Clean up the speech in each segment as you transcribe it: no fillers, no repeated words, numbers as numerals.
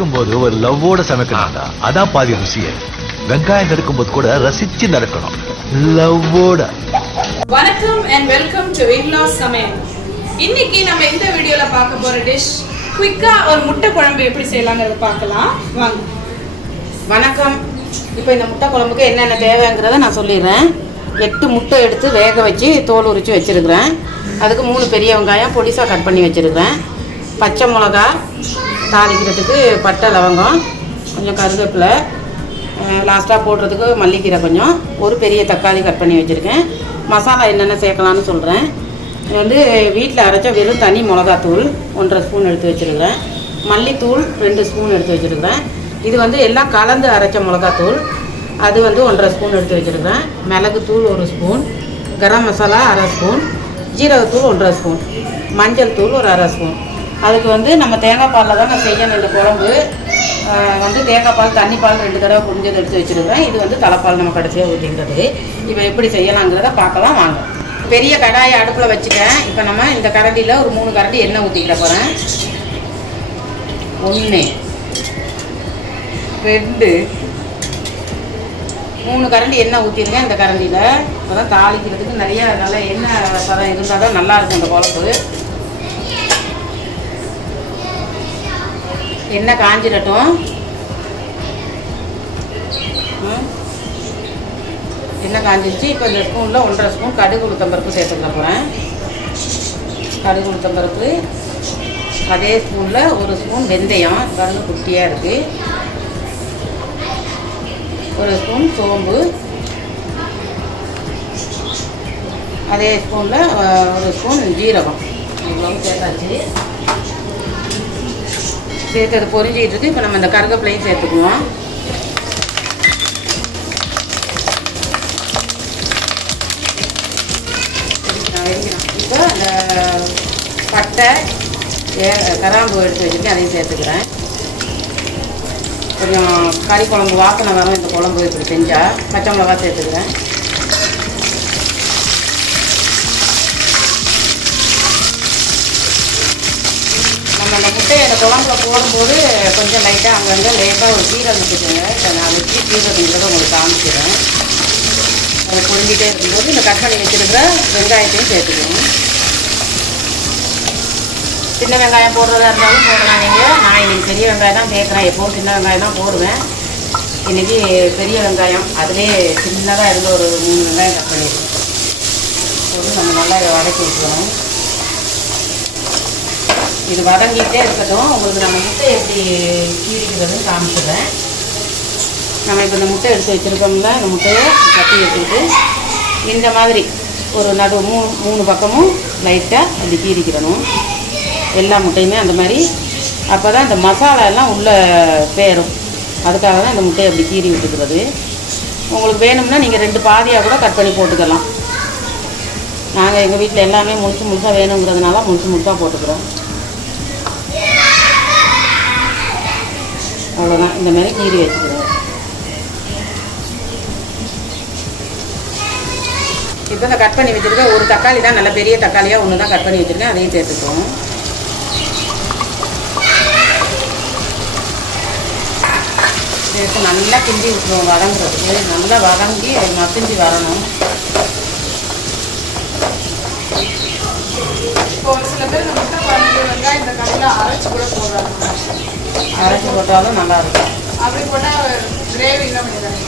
சமைக்கும்போது ஒரு லவ்வோட சமைக்கணும்டா. அதான் பாதி ருசியே. வெங்காயம் நறுக்கும்போது கூட ரசிச்சு நடக்கணும், லவ்வோட. வணக்கம் and welcome to In-Laws சமையல். இன்னைக்கு நம்ம இந்த வீடியோல பார்க்க போற டிஷ் குயிக்கா ஒரு முட்டை குழம்பு எப்படி செய்யலாம்ங்கறத பார்க்கலாம் வாங்க. வணக்கம். இப்போ இந்த முட்டை குழம்புக்கு என்னென்ன தேவைங்கிறத நான் சொல்லிடுறேன். 8 முட்டை எடுத்து வேக வச்சு தோல் உரித்து வச்சுருக்கிறேன். அதுக்கு 3 பெரிய வெங்காயம் பொடிசாக கட் பண்ணி வச்சுருக்கிறேன். பச்சை மிளகா, தாளிக்கிறதுக்கு பட்டை லவங்கம், கொஞ்சம் கருவேப்பிலை, லாஸ்ட்டாக போடுறதுக்கு மல்லிக்கீரை கொஞ்சம், ஒரு பெரிய தக்காளி கட் பண்ணி வச்சுருக்கேன். மசாலா என்னென்ன சேர்க்கலான்னு சொல்கிறேன். இது வந்து வீட்டில் அரைச்ச வெறும் தனி மிளகாத்தூள் 1.5 ஸ்பூன் எடுத்து வச்சுருக்கிறேன். மல்லித்தூள் 2 ஸ்பூன் எடுத்து வச்சுருக்கிறேன். இது வந்து எல்லாம் கலந்து அரைச்ச மிளகாத்தூள், அது வந்து 1.5 ஸ்பூன் எடுத்து வச்சுருக்கிறேன். மிளகுத்தூள் 1 ஸ்பூன், கரம் மசாலா 1/2 ஸ்பூன், ஜீரகத்தூள் 1.5 ஸ்பூன், மஞ்சள் தூள் ஒரு 1/2 ஸ்பூன். அதுக்கு வந்து நம்ம தேங்காய் பாலில் தான் நான் செய்யணும். இந்த குழம்பு வந்து தேங்காய் பால், தண்ணி பால் 2 தடவை புரிஞ்சது எடுத்து வச்சுருக்கிறேன். இது வந்து தலைப்பால் நம்ம கடைசியாக ஊற்றிக்கிறது. இப்போ எப்படி செய்யலாங்கிறத பார்க்கலாம் வாங்க. பெரிய கடாயை அடுப்பில் வச்சுட்டேன். இப்போ நம்ம இந்த கரண்டியில் ஒரு 3 கரண்டி எண்ணெய் ஊற்றிக்கிட போகிறேன். 1 2 3 கரண்டி எண்ணெய் ஊற்றிருக்கேன் இந்த கரண்டியில். இப்போ தான் தாளிக்கிறதுக்கு நிறைய நல்லா எண்ணெய் பதம் இருந்தால் தான் நல்லாயிருக்கும் இந்த குழம்பு. எண்ணெய் காஞ்சிடட்டும். எண்ணெய் காஞ்சிடுச்சு. இப்போ இந்த ஸ்பூனில் 1.5 ஸ்பூன் கடுகு உளுத்தம்பருப்பு சேர்த்துக்க போகிறேன். கடுகு உளுத்தம்பருப்பு, அதே ஸ்பூனில் 1 ஸ்பூன் வெந்தயம், கடுகு குட்டியாக இருக்குது. 1 ஸ்பூன் சோம்பு, அதே ஸ்பூனில் 1 ஸ்பூன் ஜீரகம். இவ்வளோ சேர்த்தாச்சு. சேர்த்து அது பொரிஞ்சிக்கிட்டு இருக்கு. இப்போ நம்ம இந்த கருவேப்பிலையும் சேர்த்துக்குவோம். இப்போ அந்த பட்டை, கராம்பு எடுத்து வச்சுட்டு அதையும் சேர்த்துக்கிறேன். கொஞ்சம் கறி குழம்பு வாசனை வரும் இந்த குழம்பு இப்படி செஞ்சால். பச்சை மிளகா சேர்த்துக்கிறேன். நம்ம அந்த முட்டையை அந்த குழம்புல போடும்போது கொஞ்சம் லைட்டாக அங்கங்கே லேட்டாக ஒரு கீரை விட்டுக்குங்க. இப்போ நான் வச்சு கீரைங்கிறத உங்களுக்கு காமிச்சிடுறேன். அது பொரிஞ்சிட்டே இருக்கும்போது இந்த கட் பண்ணி வச்சுருக்கிற வெங்காயத்தையும் சேர்த்துக்கணும். சின்ன வெங்காயம் போடுறதா இருந்தாலும் போடலாம் நீங்கள். நான் இன்றைக்கி பெரிய வெங்காயம் தான் சேர்க்குறேன். எப்போவும் சின்ன வெங்காயம் தான் போடுவேன். இன்றைக்கி பெரிய வெங்காயம் அதிலே சின்னதாக இருந்த ஒரு 3 வெங்காயம் கட் பண்ணிடுவேன். போட்டு நம்ம நல்லா இதை வதக்கி விட்டுருவோம். இது வதங்கிட்டே இருக்கட்டும். உங்களுக்கு நம்ம முட்டை எப்படி கீழிக்கிறதுன்னு காமிச்சிடுறேன். நம்ம இப்போ இந்த முட்டை எடுத்து வச்சுருக்கோம்ல, இந்த முட்டையை கட்டி வச்சுக்கிட்டு இந்த மாதிரி ஒரு நடு 3 பக்கமும் லைட்டாக அப்படி கீறிக்கிறணும். எல்லா முட்டையுமே அந்த மாதிரி. அப்போ தான் இந்த மசாலா எல்லாம் உள்ளே சேரும். அதுக்காக தான் இந்த முட்டையை அப்படி கீறி விட்டுக்கிறது. உங்களுக்கு வேணும்னா நீங்கள் 2 பாதியாக கூட கட் பண்ணி போட்டுக்கலாம். நாங்கள் எங்கள் வீட்டில் எல்லாமே முழுசாக வேணுங்கிறதுனால முழுசாக போட்டுக்கிறோம். அவ்வளோதான். இந்த மாதிரி கீறி வச்சுக்கிறோம். இப்போ இந்த கட் பண்ணி வச்சுருக்கேன். ஒரு தக்காளி தான், நல்ல பெரிய தக்காளியாக 1 தான் கட் பண்ணி வச்சுருக்கேன். அதையும் சேர்த்துக்கிறோம். சேர்த்து நல்லா கிண்டி விட்டுருவோம். வதங்குறதுக்கு நல்லா வதங்கி அது மசிஞ்சு வரணும். இப்போ ஒரு சில பேர் இந்த முட்டை குழம்பு வெங்காயம் இந்த கடையில் அரைச்சி கூட போடுறாங்க. அரைச்சி போட்டாலும் நல்லாயிருக்கும். அப்படி போட்டால் கிரேவி என்ன பண்ணிடுறாங்க?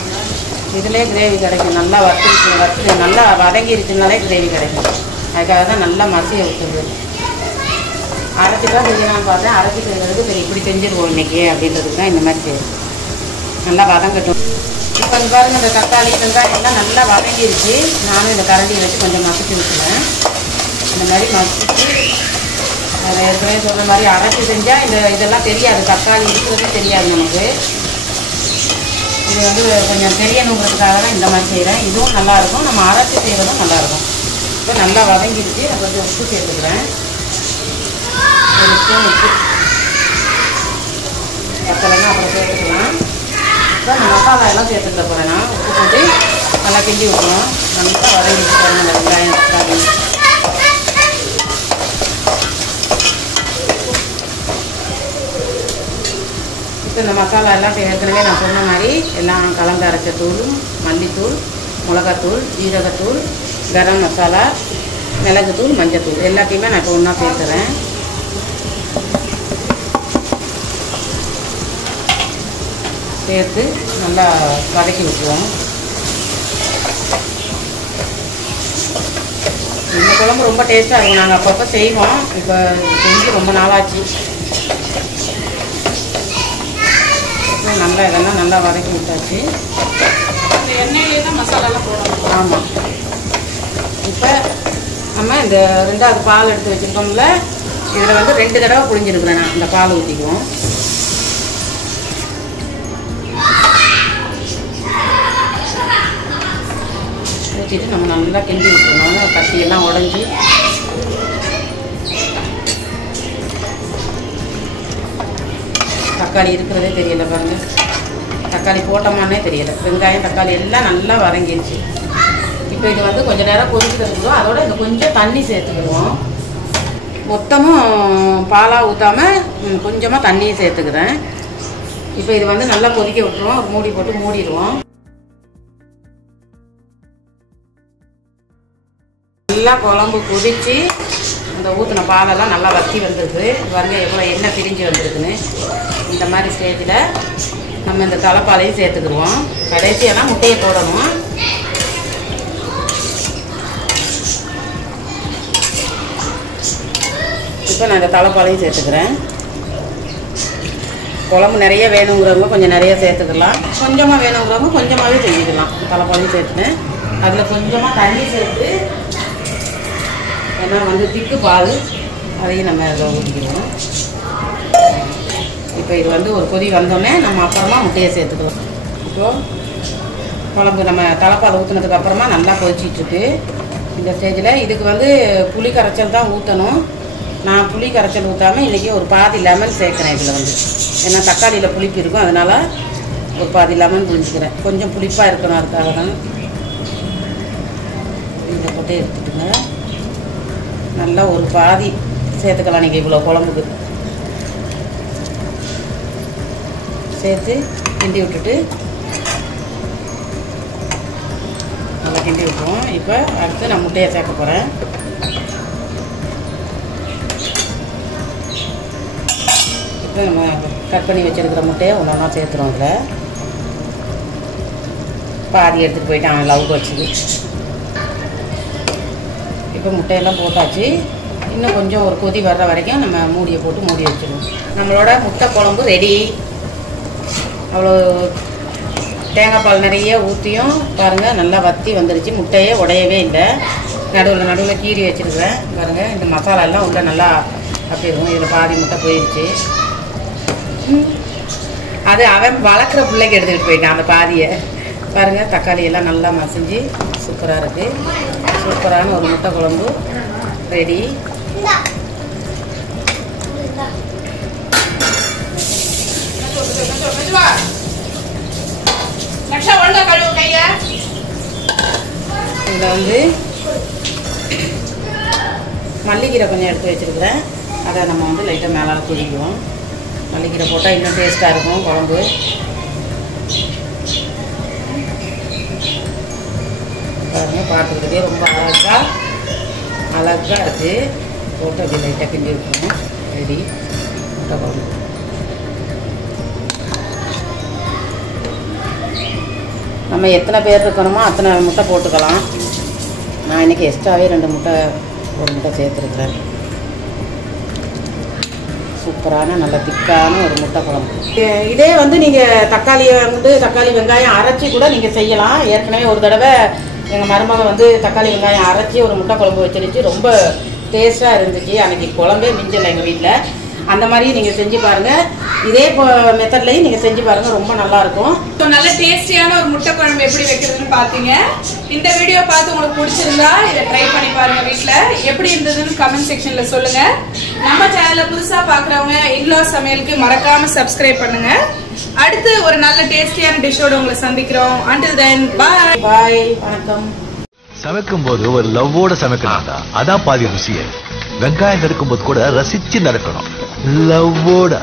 இதிலே கிரேவி கிடைக்கும். நல்லா வறுத்து நல்லா வதங்கிருச்சுனாலே கிரேவி கிடைக்கும். அதுக்காக தான் நல்லா மசிய விட்டுருது. அரைச்சி தான் செய்யலாம்னு பார்த்தேன். அரைச்சி செய்கிறதுக்கு சரி இப்படி செஞ்சுருவோம் இன்றைக்கி அப்படின்றதுக்கு தான் இந்த மாதிரி செய்யும். நல்லா வதங்கட்டும். இப்போ இந்த பாருங்க, இந்த தக்காளி வெங்காயம் எல்லாம் நல்லா வதங்கிருச்சு. நானும் இந்த கரண்டியை வச்சு கொஞ்சம் மசிச்சு விட்டுருவேன். இந்த மாதிரி மசிச்சு அதை ஏற்கனவே சொல்கிற மாதிரி அரைச்சி செஞ்சால் இதெல்லாம் தெரியாது. தக்காளி இருக்கிறது தெரியாது நமக்கு. இது வந்து கொஞ்சம் தெரியணுங்கிறதுக்காக தான் இந்த மாதிரி செய்கிறேன். இதுவும் நல்லாயிருக்கும். நம்ம அரைச்சி செய்கிறதும் நல்லாயிருக்கும். இப்போ நல்லா வதங்கிடுச்சு. நான் கொஞ்சம் உப்பு சேர்த்துக்கிறேன். 1 ஸ்பூன் உப்பு. பத்தலைன்னா அப்புறம் சேர்த்துக்கலாம். இப்போ நான் மசாலா எல்லாம் சேர்த்துக்க போகிறேன். நான் உப்பு போட்டு நல்லா கிண்டி விட்டுருவோம். நல்லா வதங்கிட்டு போகிறேன் இந்த வெங்காயம் தக்காளி. இப்போ இந்த மசாலா எல்லாம் ஏற்கனவே நான் சொன்ன மாதிரி எல்லாம் கலந்து அரைச்ச தூள், மல்லித்தூள், மிளகாத்தூள், ஜீரகத்தூள், கரம் மசாலா, மிளகுத்தூள், மஞ்சத்தூள் எல்லாத்தையுமே நான் இப்போ ஒன்றா சேர்த்துறேன். சேர்த்து நல்லா வதக்கி விட்டுருவோம். இந்த குழம்பு ரொம்ப டேஸ்ட்டாக இருக்கும். நாங்கள் அப்பப்போ செய்வோம். இப்போ செஞ்சு ரொம்ப நாளாச்சு. நல்லா இதெல்லாம் நல்லா வதக்கி விட்டாச்சு. எண்ணெயிலே தான் மசாலாலாம் போடணும். ஆமாம். இப்போ நம்ம இந்த 2வது பால் எடுத்து வச்சுருக்கோம்ல, இதில் வந்து 2 தடவை புழிஞ்சிருக்கிறேன். நான் இந்த பால் ஊற்றிக்குவோம். ஊற்றிட்டு நம்ம நல்லா கிண்டி விட்டுருந்தோம். கட்டியெல்லாம் உடஞ்சி தக்காளி இருக்கிறதே தெரியலை பாருங்கள். தக்காளி போட்டோமானே தெரியலை. வெங்காயம் தக்காளி எல்லாம் நல்லா வதங்கிடுச்சு. இப்போ இது வந்து கொஞ்சம் நேரம் கொதிக்கிறதுக்குள்ளோம். அதோட இந்த கொஞ்சம் தண்ணி சேர்த்துக்கிடுவோம். மொத்தமும் பாலாக ஊற்றாமல் கொஞ்சமாக தண்ணியும் சேர்த்துக்கிறேன். இப்போ இது வந்து நல்லா கொதிக்க விட்டுருவோம். மூடி போட்டு மூடிடுவோம். நல்லா குழம்பு கொதித்து அந்த ஊற்றின பாலெல்லாம் நல்லா வற்றி வந்துருக்கு. பாருங்க எவ்வளோ எண்ணெய் பிரிஞ்சு வந்துருக்குன்னு. இந்த மாதிரி ஸ்டேஜில் நம்ம இந்த தலைப்பாலையும் சேர்த்துக்கிடுவோம். கடைசியெல்லாம் முட்டையை போடணும். இப்போ நான் இந்த தலைப்பாலையும் சேர்த்துக்கிறேன். குழம்பு நிறைய வேணுங்கிறவங்க கொஞ்சம் நிறைய சேர்த்துக்கலாம். கொஞ்சமாக வேணுங்கிறவங்க கொஞ்சமாகவே செஞ்சுக்கலாம். தலைப்பாலையும் சேர்த்துனேன். அதில் கொஞ்சமாக தண்ணி சேர்த்து, ஏன்னா வந்து திக்கு பால், அதையும் நம்ம அதில் ஊற்றிக்கிறோம். இப்போ இது வந்து ஒரு கொதி வந்தோடனே நம்ம அப்புறமா முட்டையை சேர்த்துக்கலாம். இப்போது குழம்பு நம்ம தலைப்பால் ஊற்றுனதுக்கு அப்புறமா நல்லா கொதிச்சிட்ருக்கு. இந்த ஸ்டேஜில் இதுக்கு வந்து புளி கரைச்சல் தான் ஊற்றணும். நான் புளி கரைச்சல் ஊற்றாமல் இன்றைக்கி ஒரு பாதி லெமன் சேர்க்குறேன் இதில் வந்து. ஏன்னா தக்காளியில் புளிப்பு இருக்கும், அதனால் ஒரு பாதி லெமன் புளிஞ்சிக்கிறேன். கொஞ்சம் புளிப்பாக இருக்கணும், அதுக்காக தான். இதை போட்டு எடுத்துட்டுங்க. நல்லா ஒரு பாதி சேர்த்துக்கலாம். நீங்கள் இவ்வளோ குழம்புக்கு சேர்த்து கிண்டி விட்டுட்டு நல்லா கிண்டி விட்டுருவோம். இப்போ அடுத்து நான் முட்டையை சேர்க்க போகிறேன். இப்போ நம்ம கட் பண்ணி வச்சுருக்கிற முட்டையை ஒன்றா சேர்த்துறோம். இதில் பாதி எடுத்துகிட்டு போயிட்டான் லவ் வச்சுது. இப்போ முட்டையெல்லாம் போட்டாச்சு. இன்னும் கொஞ்சம் ஒரு கொதி வர்ற வரைக்கும் நம்ம மூடியை போட்டு மூடி வச்சுருவோம். நம்மளோட முட்டை குழம்பு ரெடி. அவ்வளோ தேங்காய் பால் நிறைய ஊற்றியும் பாருங்கள் நல்லா வற்றி வந்துருச்சு. முட்டையே உடையவே இல்லை. நடுவில் கீறி வச்சுருக்கிறேன் பாருங்கள். இந்த மசாலா எல்லாம் உள்ள நல்லா அப்படி இருக்கும். இதில் பாதி முட்டை போயிடுச்சு. அது அவன் வளர்க்குற பிள்ளைக்கு எடுத்துக்கிட்டு போயிட்டான் அந்த பாதியை. பாருங்கள் தக்காளி எல்லாம் நல்லா மசிஞ்சு சூப்பராக இருக்குது. சூப்பரான ஒரு முட்டை குழம்பு ரெடி. இதில் வந்து மல்லிக்கீரை கொஞ்சம் எடுத்து வச்சுருக்கிறேன். அதை நம்ம வந்து லைட்டாக மேலால் தூக்கிக்குவோம். மல்லிக்கீரை போட்டால் இன்னும் டேஸ்ட்டாக இருக்கும் குழம்பு. பாருங்கள் பார்த்துக்கிறதே ரொம்ப அழகாக இருக்குது. போட்டு அப்படி லைட்டாக கிண்டி விட்டுருவோம். ரெடி முட்டை குழம்பு. நம்ம எத்தனை பேர் இருக்கணுமோ அத்தனை முட்டை போட்டுக்கலாம். நான் இன்றைக்கி எக்ஸ்ட்ராவே 2 முட்டை ஒரு முட்டை சேர்த்துருக்குறேன். சூப்பரான நல்ல திக்கான ஒரு முட்டை குழம்பு. இதே வந்து நீங்கள் தக்காளி வெங்காயம் அரைச்சி கூட நீங்கள் செய்யலாம். ஏற்கனவே ஒரு தடவை எங்கள் மருமக வந்து தக்காளி வெங்காயம் அரைச்சி ஒரு முட்டை குழம்பு வச்சிருச்சு. ரொம்ப டேஸ்ட்டாக இருந்துச்சு. அன்றைக்கி குழம்பே மிஞ்சலை எங்கள் வீட்டில். அந்த மாதிரி நீங்கள் செஞ்சு பாருங்கள். இதே மெத்தட்லையும் நீங்கள் செஞ்சு பாருங்கள். ரொம்ப நல்லாயிருக்கும். ஸோ நல்ல டேஸ்டியான ஒரு முட்டை குழம்பு எப்படி வைக்கிறதுன்னு பார்த்தீங்க. இந்த வீடியோ பார்த்து உங்களுக்கு பிடிச்சிருந்தா இதை ட்ரை பண்ணி பாருங்கள். வீட்டில் எப்படி இருந்ததுன்னு கமெண்ட் செக்ஷனில் சொல்லுங்கள். நம்ம சேனலை புதுசாக பார்க்குறவங்க இன்லாஸ் சமையலுக்கு மறக்காமல் சப்ஸ்கிரைப் பண்ணுங்கள். அடுத்து ஒரு நல்ல டேஸ்டியான டிஷ்ஷோட உங்களை சந்திக்கிறோம். until then bye. பாய், வணக்கம். சமைக்கும் போது ஒரு லவ்வோட சமைக்கணும்டா. அதான் பாதி ருசியே. வெங்காயம் நறுக்கும் போது கூட ரசிச்சு நறுக்கணும். லவ்வோட.